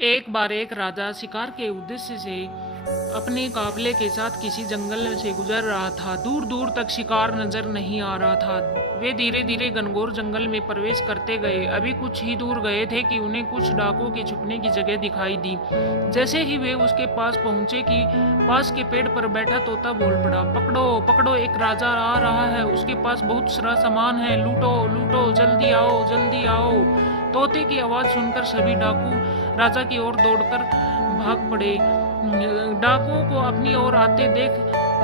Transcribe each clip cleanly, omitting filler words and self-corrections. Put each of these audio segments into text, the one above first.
एक बार एक राजा शिकार के उद्देश्य से अपने काफिले के साथ किसी जंगल से गुजर रहा था। दूर दूर तक शिकार नजर नहीं आ रहा था। वे धीरे धीरे घनघोर जंगल में प्रवेश करते गए। अभी कुछ ही दूर गए थे कि उन्हें कुछ डाकुओं के छुपने की जगह दिखाई दी। जैसे ही वे उसके पास पहुंचे कि पास के पेड़ पर बैठा तोता बोल पड़ा, पकड़ो पकड़ो, एक राजा आ रहा है, उसके पास बहुत सारा सामान है, लूटो लूटो, जल्दी आओ जल्दी आओ। तोते की आवाज सुनकर सभी डाकू राजा की ओर दौड़कर भाग पड़े। डाकुओं को अपनी ओर आते देख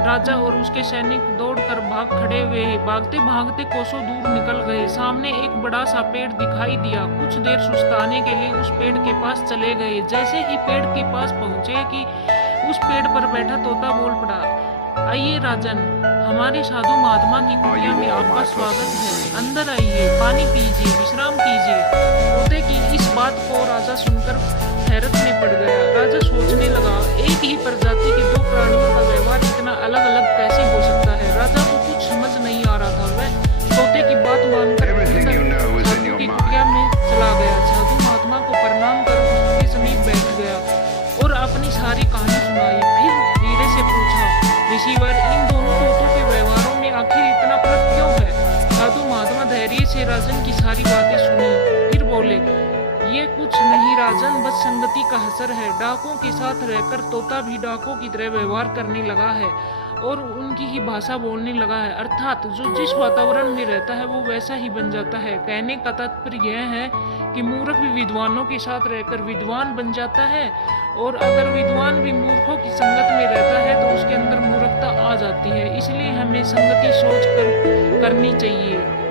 राजा और उसके सैनिक दौड़कर भाग खड़े हुए। भागते भागते कोसों दूर निकल गए। सामने एक बड़ा सा पेड़ दिखाई दिया। कुछ देर सुस्ताने के लिए उस पेड़ के पास चले गए। जैसे ही पेड़ के पास पहुंचे कि उस पेड़ पर बैठा तोता बोल पड़ा, आइए राजन, हमारे साधु महात्मा की कुटिया में आपका स्वागत है। अंदर आइए, पानी पीजिए, विश्राम कीजिए। तोते की इस बात को राजा सुनकर हैरत में पड़ गया। राजा सोचने लगा, एक ही प्रजाति के दो प्राणियों का व्यवहार इतना अलग अलग कैसे हो सकता है। राजा को कुछ समझ नहीं आ रहा था। वह तोते की बात मानकर साधु की कुटिया में चला गया। साधु महात्मा को प्रणाम कर उसके समीप बैठ गया और अपनी सारी कहानी सुनाई। फिर धीरे से पूछा, ऋषिवर, इन दोनों तोतों के व्यवहारों में आखिर इतना फर्क क्यों है। साधु महात्मा धैर्य से राजन की सारी बातें सुनी। फिर बोले, ये कुछ नहीं राजन, बस संगति का असर है। डाकुओं के साथ रहकर तोता भी डाकुओं की तरह व्यवहार करने लगा है और उनकी ही भाषा बोलने लगा है। अर्थात जो जिस वातावरण में रहता है वो वैसा ही बन जाता है। कहने का तात्पर्य यह है कि मूर्ख भी विद्वानों के साथ रहकर विद्वान बन जाता है, और अगर विद्वान भी मूर्खों की संगत में रहता है तो उसके अंदर मूर्खता आ जाती है। इसलिए हमें संगति सोच कर करनी चाहिए।